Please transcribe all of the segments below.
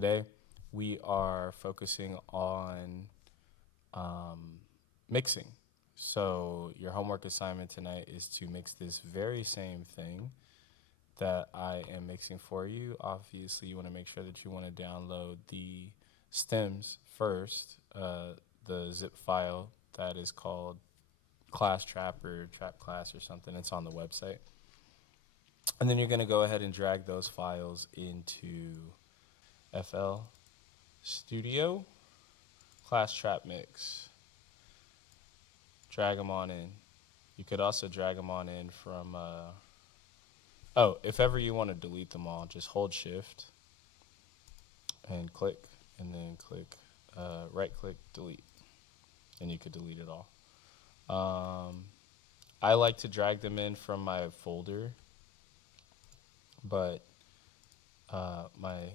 Today, we are focusing on mixing. So, your homework assignment tonight is to mix this very same thing that I am mixing for you. Obviously, you want to make sure that you want to download the stems first, the zip file that is called Class Trap or Trap Class or something. It's on the website. And then you're going to go ahead and drag those files into FL Studio, Class Trap Mix. Drag them on in. You could also drag them on in from, if ever you want to delete them all, just hold Shift and click, and then click, right click, delete, and you could delete it all. I like to drag them in from my folder, but my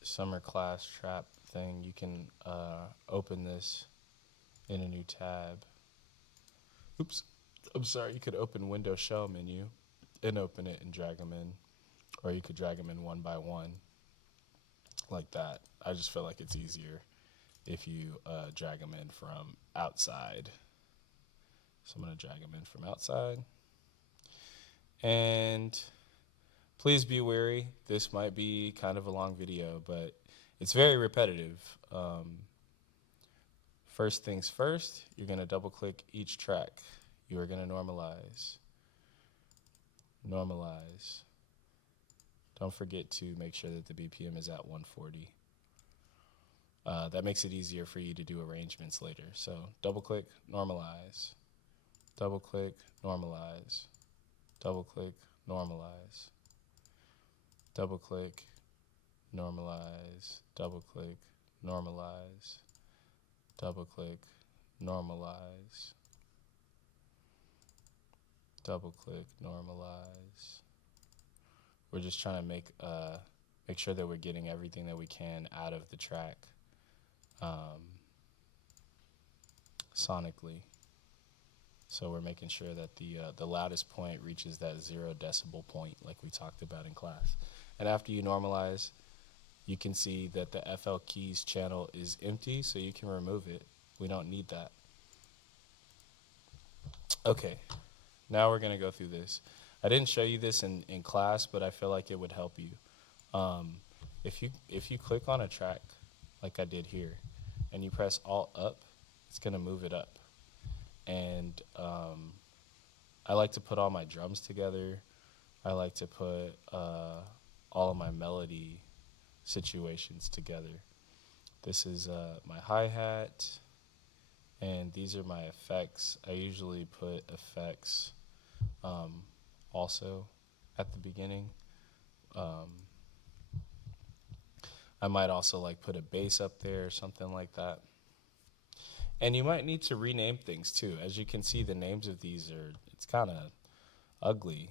summer class trap thing, you can open this in a new tab. Oops, I'm sorry, you could open Windows Shell menu and open it and drag them in, or you could drag them in one by one, like that. I just feel like it's easier if you drag them in from outside. So I'm going to drag them in from outside. And please be wary. This might be kind of a long video, but it's very repetitive. First things first, you're going to double click each track. You are going to normalize. Normalize. Don't forget to make sure that the BPM is at 140. That makes it easier for you to do arrangements later. So double click, normalize. Double click, normalize. Double click, normalize. Double click, normalize. Double click, normalize. Double click, normalize. Double click, normalize. We're just trying to make sure that we're getting everything that we can out of the track sonically. So we're making sure that the loudest point reaches that 0 decibel point like we talked about in class. And after you normalize, you can see that the FL Keys channel is empty, so you can remove it. We don't need that. Okay, now we're going to go through this. I didn't show you this in class, but I feel like it would help you. If you click on a track, like I did here, and you press Alt up, it's going to move it up. And I like to put all my drums together. I like to put all of my melody situations together. This is my hi-hat, and these are my effects. I usually put effects also at the beginning. I might also like put a bass up there or something like that. And you might need to rename things too. As you can see, the names of these it's kind of ugly.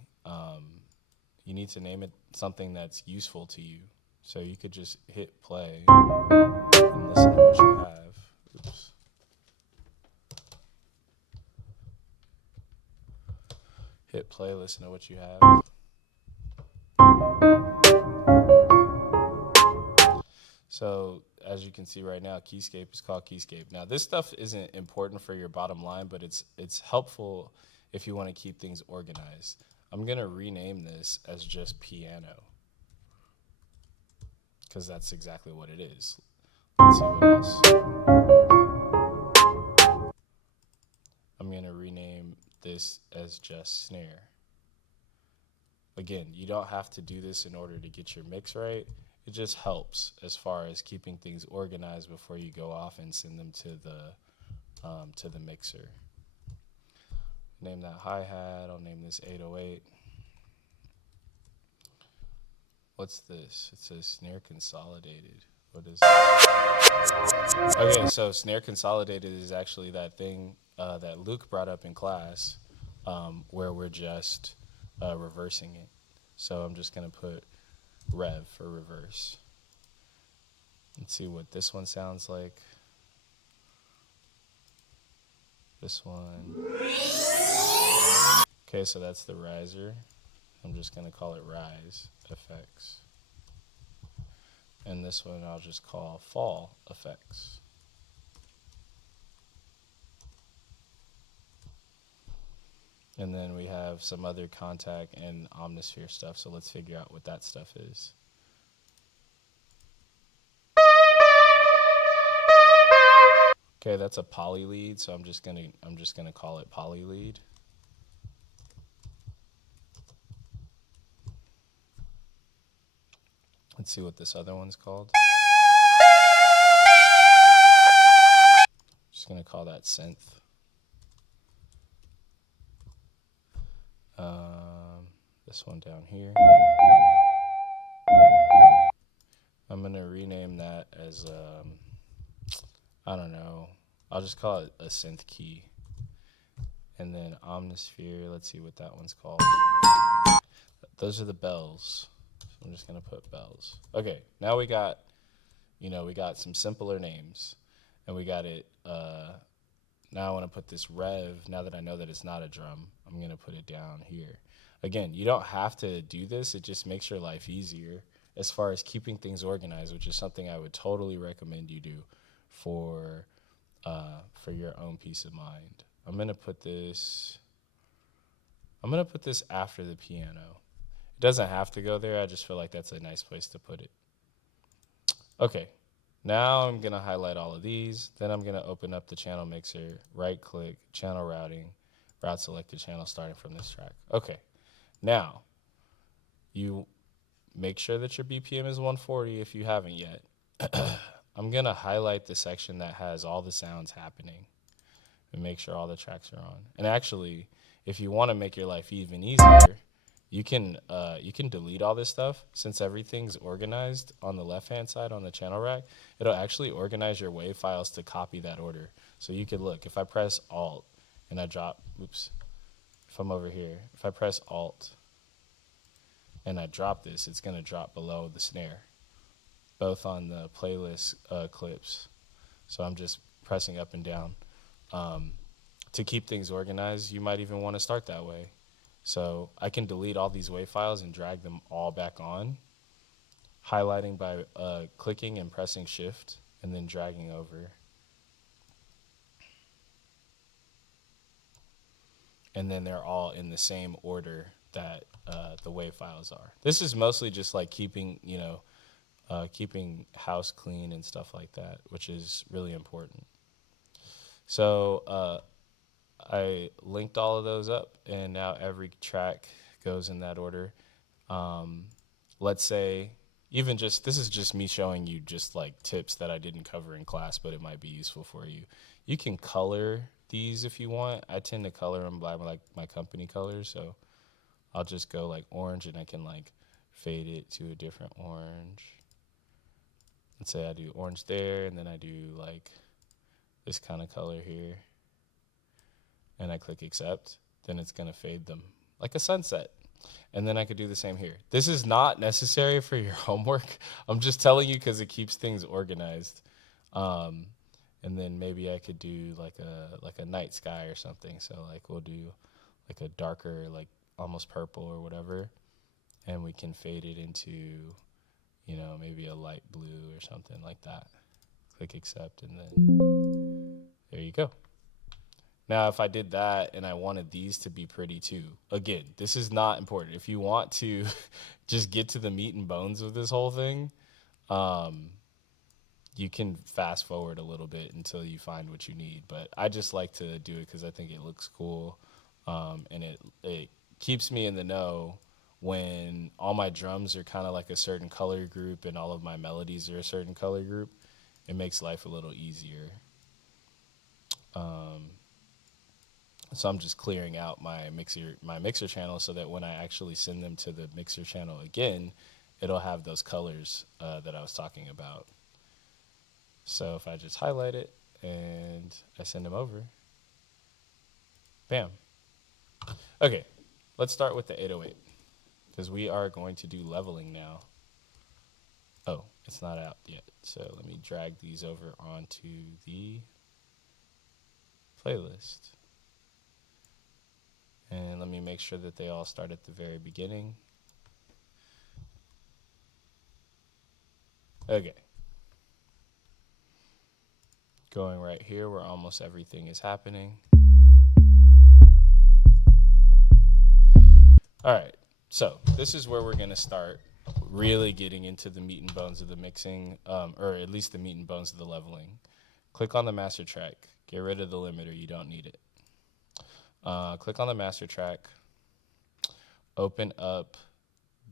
You need to name it something that's useful to you. So you could just hit play and listen to what you have. Oops. Hit play, listen to what you have. So as you can see right now, Keyscape is called Keyscape. Now this stuff isn't important for your bottom line, but it's helpful if you want to keep things organized. I'm going to rename this as just piano, because that's exactly what it is. Let's see what else. I'm going to rename this as just snare. Again, you don't have to do this in order to get your mix right. It just helps as far as keeping things organized before you go off and send them to the mixer. Name that hi-hat. I'll name this 808. What's this? It says snare consolidated. What is this? Okay, so snare consolidated is actually that thing that Luke brought up in class, where we're just reversing it. So I'm just going to put rev for reverse. Let's see what this one sounds like. This one. Okay, so that's the riser. I'm just going to call it rise effects. And this one I'll just call fall effects. And then we have some other contact and Omnisphere stuff, so let's figure out what that stuff is. Okay, that's a poly lead, so I'm just gonna call it poly lead. Let's see what this other one's called. Just gonna call that synth. This one down here. I'm gonna rename that as I don't know. I'll just call it a synth key. And then Omnisphere, let's see what that one's called. Those are the bells. So I'm just gonna put bells. Okay, now we got some simpler names. And we got it, now I wanna put this rev, now that I know that it's not a drum, I'm gonna put it down here. Again, you don't have to do this, it just makes your life easier as far as keeping things organized, which is something I would totally recommend you do for your own peace of mind. I'm gonna put this after the piano. It doesn't have to go there, I just feel like that's a nice place to put it. Okay, now I'm gonna highlight all of these, then I'm gonna open up the channel mixer, right click, channel routing, route selected channel starting from this track. Okay, now you make sure that your BPM is 140 if you haven't yet. I'm gonna highlight the section that has all the sounds happening and make sure all the tracks are on. And actually, if you wanna make your life even easier, you can delete all this stuff. Since everything's organized on the left-hand side on the channel rack, it'll actually organize your WAV files to copy that order. So you could look, if I press Alt and I drop, if I'm over here, if I press Alt and I drop this, it's gonna drop below the snare, both on the playlist clips. So I'm just pressing up and down. To keep things organized, you might even wanna start that way. So I can delete all these WAV files and drag them all back on, highlighting by clicking and pressing Shift and then dragging over. And then they're all in the same order that the WAV files are. This is mostly just like keeping house clean and stuff like that, which is really important. So I linked all of those up, and now every track goes in that order. Let's say, this is just me showing you just like tips that I didn't cover in class, but it might be useful for you. You can color these if you want. I tend to color them by like my company colors, so I'll just go like orange, and I can like fade it to a different orange. Let's say I do orange there, and then I do like this kind of color here, and I click accept, then it's gonna fade them like a sunset. And then I could do the same here. This is not necessary for your homework. I'm just telling you because it keeps things organized. And then maybe I could do like a night sky or something. So like we'll do like a darker, like almost purple or whatever, and we can fade it into, maybe a light blue or something like that. Click accept, and then there you go. Now, if I did that and I wanted these to be pretty too, again, this is not important. If you want to just get to the meat and bones of this whole thing, you can fast forward a little bit until you find what you need. But I just like to do it because I think it looks cool, and it keeps me in the know when all my drums are kind of like a certain color group and all of my melodies are a certain color group. It makes life a little easier. So I'm just clearing out my mixer channel so that when I actually send them to the mixer channel again, it'll have those colors that I was talking about. So if I just highlight it and I send them over, bam. Okay, let's start with the 808 because we are going to do leveling now. Oh, it's not out yet. So let me drag these over onto the playlist. And let me make sure that they all start at the very beginning. Okay. Going right here where almost everything is happening. All right. So this is where we're going to start really getting into the meat and bones of the mixing, or at least the meat and bones of the leveling. Click on the master track. Get rid of the limiter. You don't need it. Click on the master track. Open up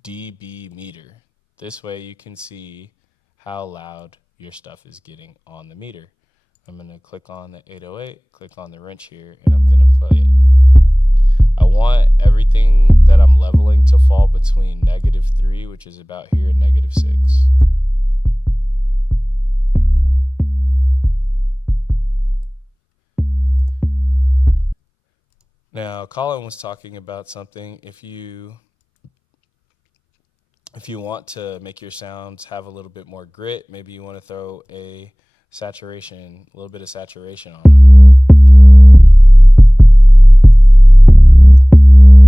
dB meter. This way you can see how loud your stuff is getting on the meter. I'm going to click on the 808, click on the wrench here, and I'm going to play it. I want everything that I'm leveling to fall between -3, which is about here, and -6. Now, Colin was talking about something. If you want to make your sounds have a little bit more grit, maybe you want to throw a little bit of saturation on them,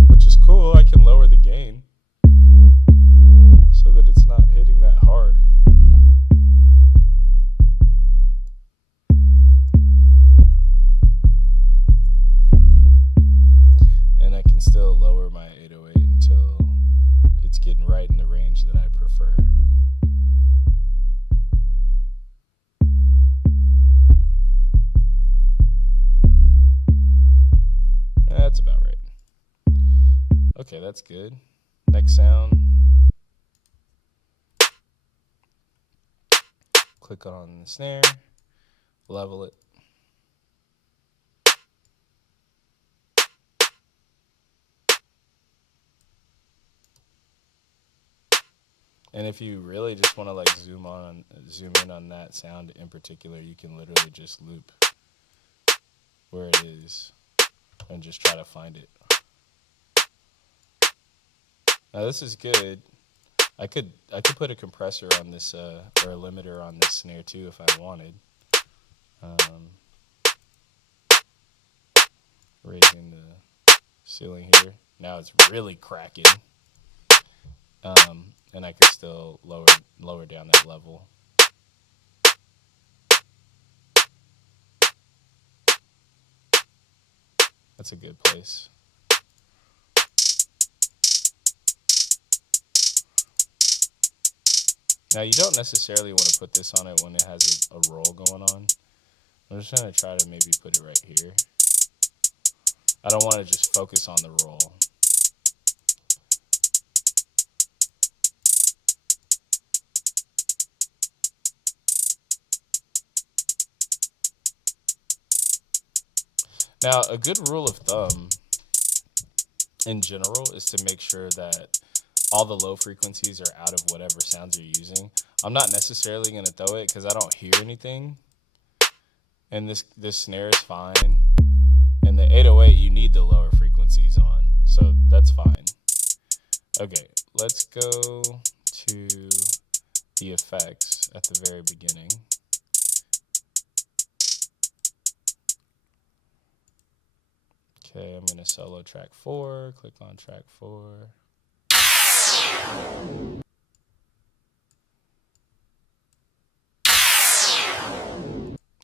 which is cool. I can lower the gain so that it's not hitting that hard. And I can still lower my 808 until it's getting right in the range that I prefer. That's about right. Okay, that's good. Next sound. Click on the snare, level it. And if you really just want to like zoom in on that sound in particular, you can literally just loop where it is and just try to find it. Now this is good. I could put a compressor on this or a limiter on this snare too if I wanted. Raising the ceiling here. Now it's really cracking. And I could still lower down that level. That's a good place. Now you don't necessarily want to put this on it when it has a roll going on. I'm just going to try to maybe put it right here. I don't want to just focus on the roll. Now, a good rule of thumb in general is to make sure that all the low frequencies are out of whatever sounds you're using. I'm not necessarily going to throw it because I don't hear anything. And this snare is fine. And the 808, you need the lower frequencies on. So that's fine. Okay, let's go to the effects at the very beginning. Okay, I'm going to solo track 4. Click on track 4.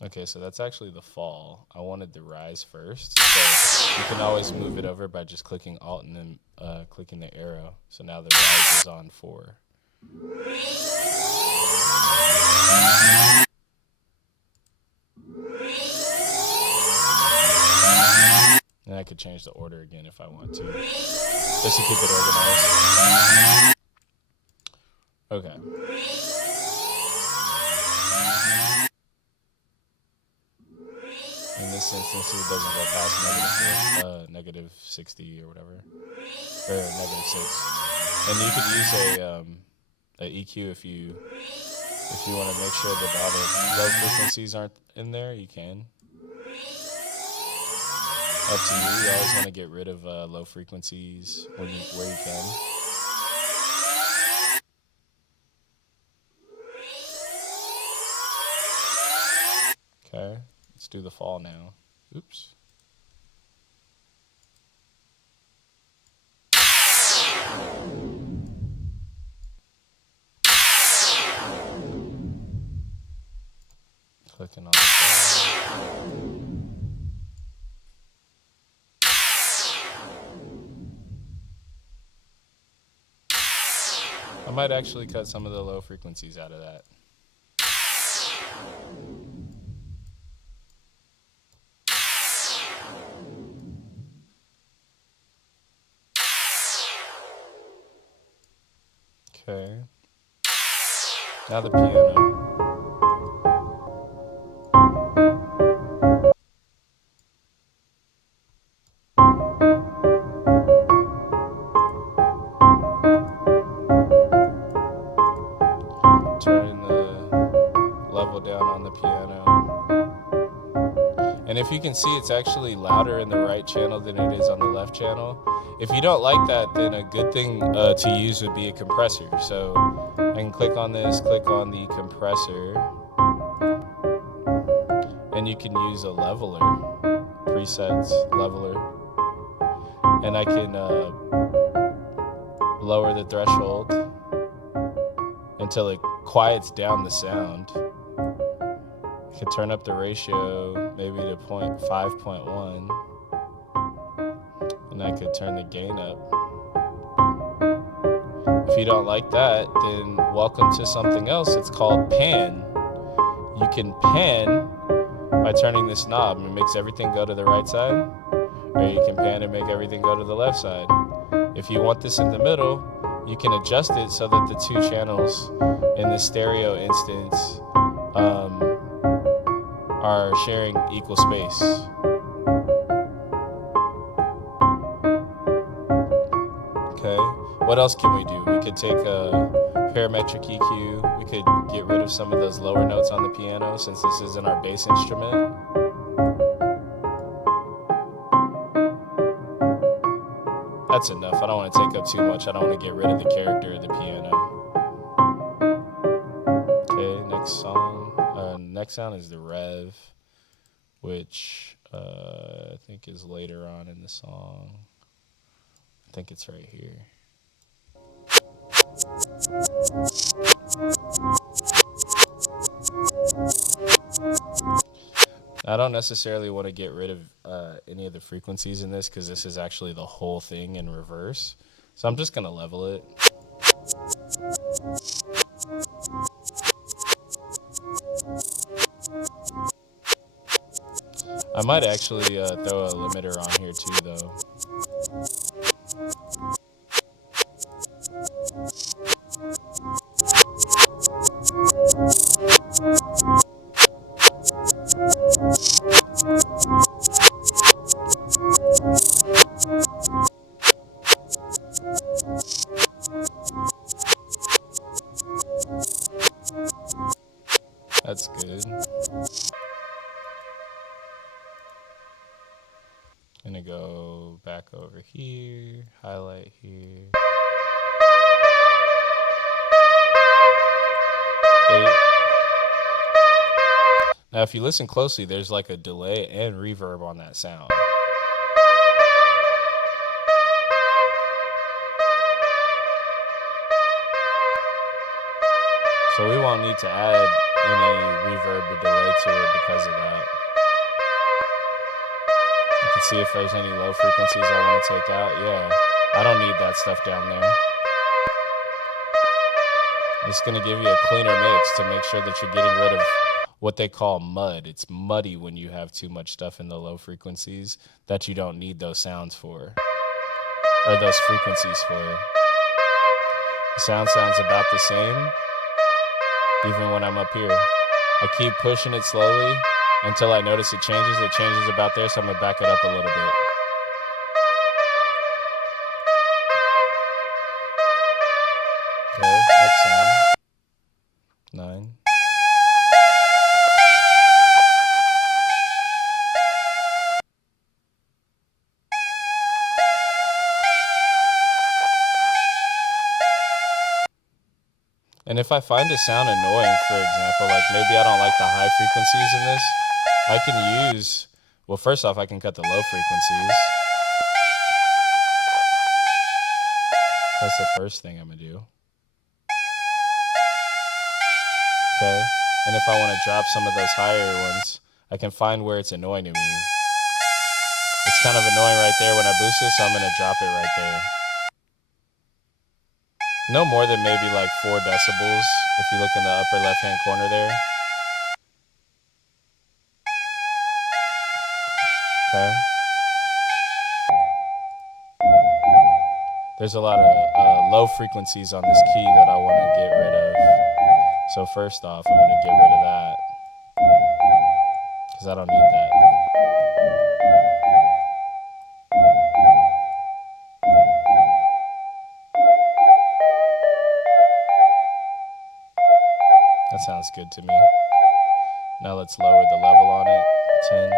Okay, so that's actually the fall. I wanted the rise first. So you can always move it over by just clicking Alt and then clicking the arrow. So now the rise is on 4. And I could change the order again if I want to, just to keep it organized. Okay. In this instance, it doesn't go past -60 or whatever, or -6. And you could use a EQ if you want to make sure that all the low frequencies aren't in there. You can. Up to you. You always want to get rid of low frequencies where you can. Okay, let's do the fall now. Oops. Clicking on the I might actually cut some of the low frequencies out of that. Okay. Now the piano. Turning the level down on the piano. And if you can see, it's actually louder in the right channel than it is on the left channel. If you don't like that, then a good thing to use would be a compressor. So I can click on this, click on the compressor, and you can use a leveler, presets, leveler, and I can lower the threshold until it quiets down the sound. I could turn up the ratio maybe to 5.1, and I could turn the gain up. If you don't like that, then welcome to something else. It's called pan. You can pan by turning this knob, and it makes everything go to the right side, or you can pan and make everything go to the left side. If you want this in the middle, you can adjust it so that the two channels in the stereo instance are sharing equal space. Okay, what else can we do? We could take a parametric EQ. We could get rid of some of those lower notes on the piano since this isn't our bass instrument. That's enough. I don't want to take up too much. I don't want to get rid of the character of the piano. Okay, next song. Next sound is the rev, which I think is later on in the song. I think it's right here. I don't necessarily want to get rid of any of the frequencies in this because this is actually the whole thing in reverse. So I'm just going to level it. I might actually throw a limiter on here too, though. That's good. Gonna go back over here, highlight here. 8. Now, if you listen closely, there's like a delay and reverb on that sound. So we won't need to add any reverb or delay to it because of that. You can see if there's any low frequencies I want to take out. Yeah, I don't need that stuff down there. It's going to give you a cleaner mix to make sure that you're getting rid of what they call mud. It's muddy when you have too much stuff in the low frequencies that you don't need those sounds for, or those frequencies for. The sound sounds about the same, even when I'm up here. I keep pushing it slowly until I notice it changes. It changes about there, so I'm going to back it up a little bit. Okay, next sound. 9. And if I find a sound annoying, for example, like maybe I don't like the high frequencies in this, I can use, well, first off, I can cut the low frequencies. That's the first thing I'm going to do. Okay. And if I want to drop some of those higher ones, I can find where it's annoying to me. It's kind of annoying right there when I boost it, so I'm going to drop it right there. No more than maybe like 4 decibels if you look in the upper left-hand corner there. Okay. There's a lot of low frequencies on this key that I want to get rid of. So first off, I'm going to get rid of that because I don't need that. That sounds good to me. Now let's lower the level on it, 10.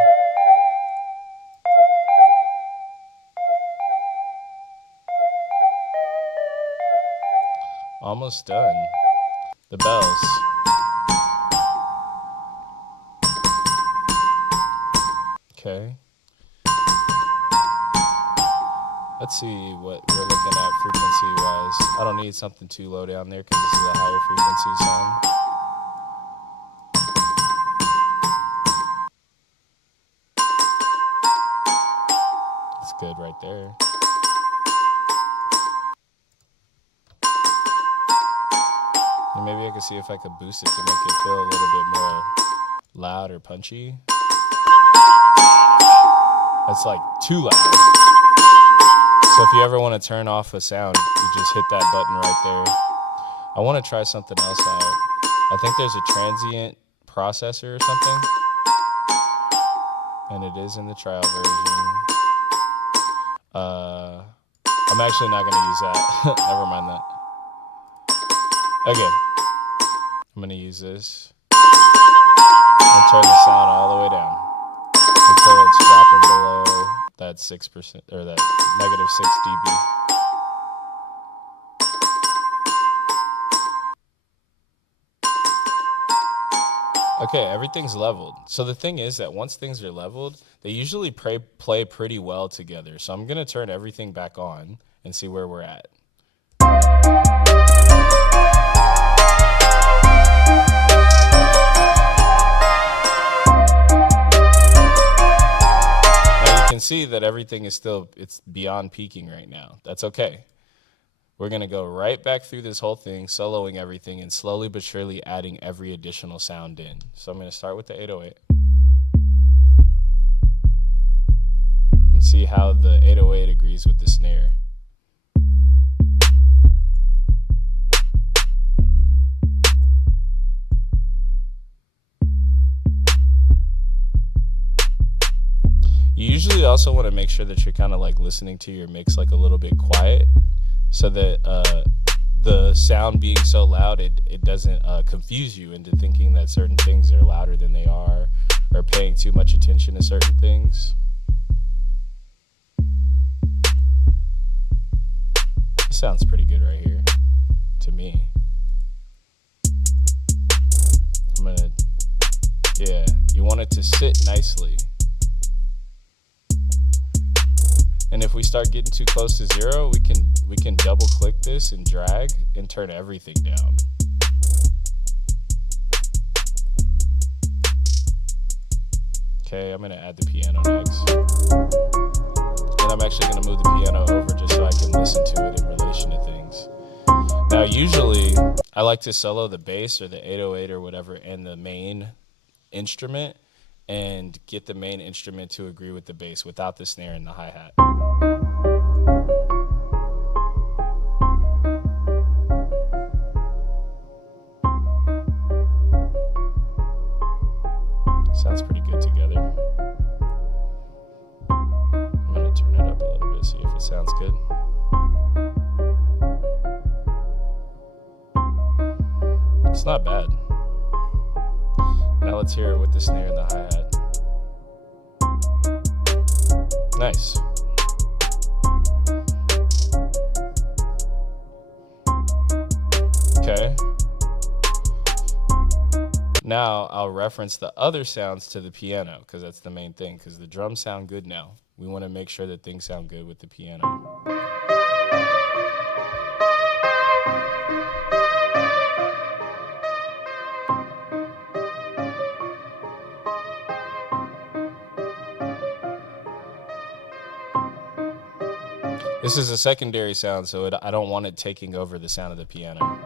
Almost done. The bells. Okay. Let's see what we're looking at frequency-wise. I don't need something too low down there because this is a higher frequency sound. That's good right there. And maybe I can see if I could boost it to make it feel a little bit more loud or punchy. That's like too loud. So if you ever want to turn off a sound, you just hit that button right there. I want to try something else out. I think there's a transient processor or something. And it is in the trial version. I'm actually not going to use that. Never mind that. Okay. I'm going to use this and turn the sound all the way down until it's dropping below that 6% or that negative 6 dB. Okay, everything's leveled. So the thing is that once things are leveled, they usually play pretty well together. So I'm going to turn everything back on and see where we're at. You can see that everything is still, it's beyond peaking right now. That's okay. We're going to go right back through this whole thing, soloing everything, and slowly but surely adding every additional sound in. So I'm going to start with the 808. And see how the 808 agrees with the snare. You usually also want to make sure that you're kind of like listening to your mix like a little bit quiet so that the sound being so loud, it doesn't confuse you into thinking that certain things are louder than they are or paying too much attention to certain things. It sounds pretty good right here to me. Yeah, you want it to sit nicely. And if we start getting too close to 0, we can double click this and drag and turn everything down. Okay, I'm gonna add the piano next. And I'm actually gonna move the piano over just so I can listen to it in relation to things. Now usually I like to solo the bass or the 808 or whatever and the main instrument and get the main instrument to agree with the bass without the snare and the hi-hat. Sounds pretty good together. I'm going to turn it up a little bit, see if it sounds good. It's not bad. Now let's hear it with the snare and the hi-hat. Nice. Okay. Now I'll reference the other sounds to the piano because that's the main thing, because the drums sound good now. We want to make sure that things sound good with the piano. This is a secondary sound, so I don't want it taking over the sound of the piano.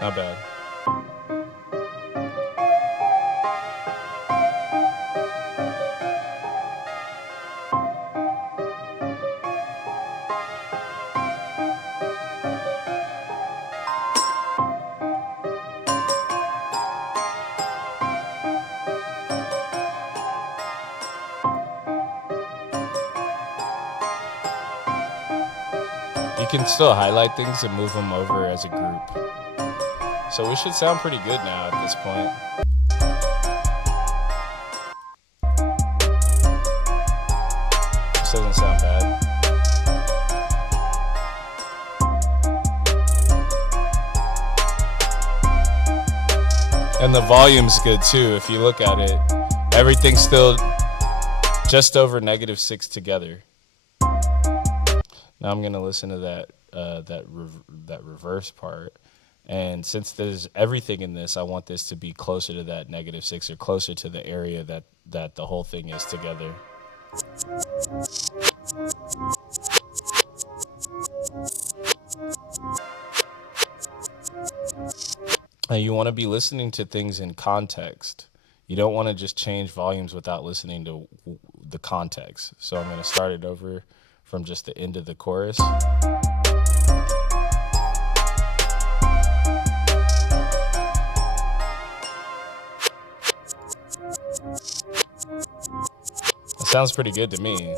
Not bad. You can still highlight things and move them over as a group. So we should sound pretty good now at this point. This doesn't sound bad. And the volume's good too. If you look at it, everything's still just over -6 together. Now I'm gonna listen to that reverse part, and since there's everything in this, I want this to be closer to that -6 or closer to the area that the whole thing is together. And you want to be listening to things in context. You don't want to just change volumes without listening to the context. So I'm going to start it over from just the end of the chorus. It sounds pretty good to me.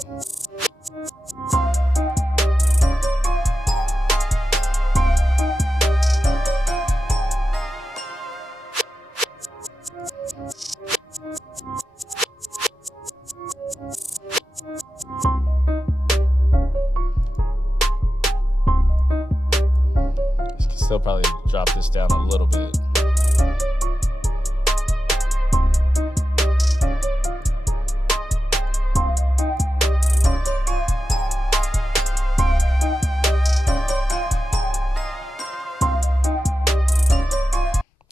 Still probably drop this down a little bit.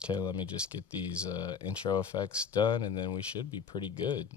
Okay, let me just get these intro effects done, and then we should be pretty good.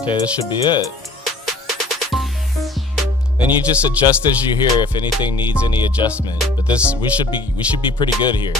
Okay, this should be it. Then you just adjust as you hear if anything needs any adjustment. But this we should be pretty good here.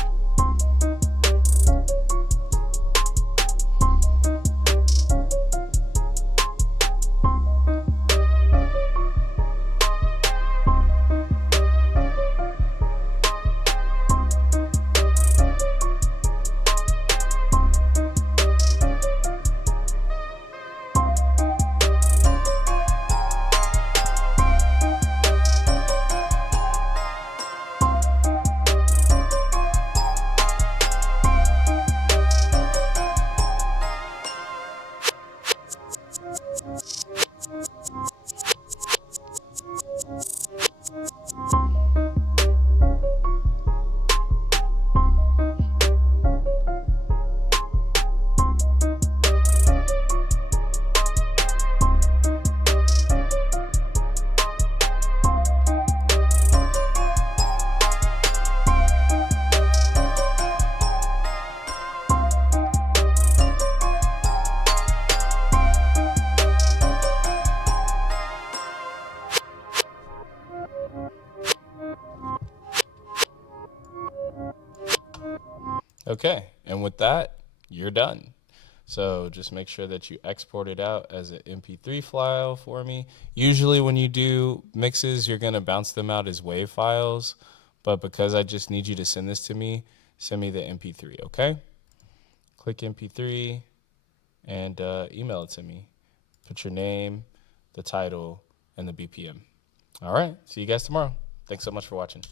Okay, and with that, you're done. So just make sure that you export it out as an MP3 file for me. Usually when you do mixes, you're going to bounce them out as WAV files. But because I just need you to send this to me, send me the MP3, okay? Click MP3 and email it to me. Put your name, the title, and the BPM. All right. See you guys tomorrow. Thanks so much for watching.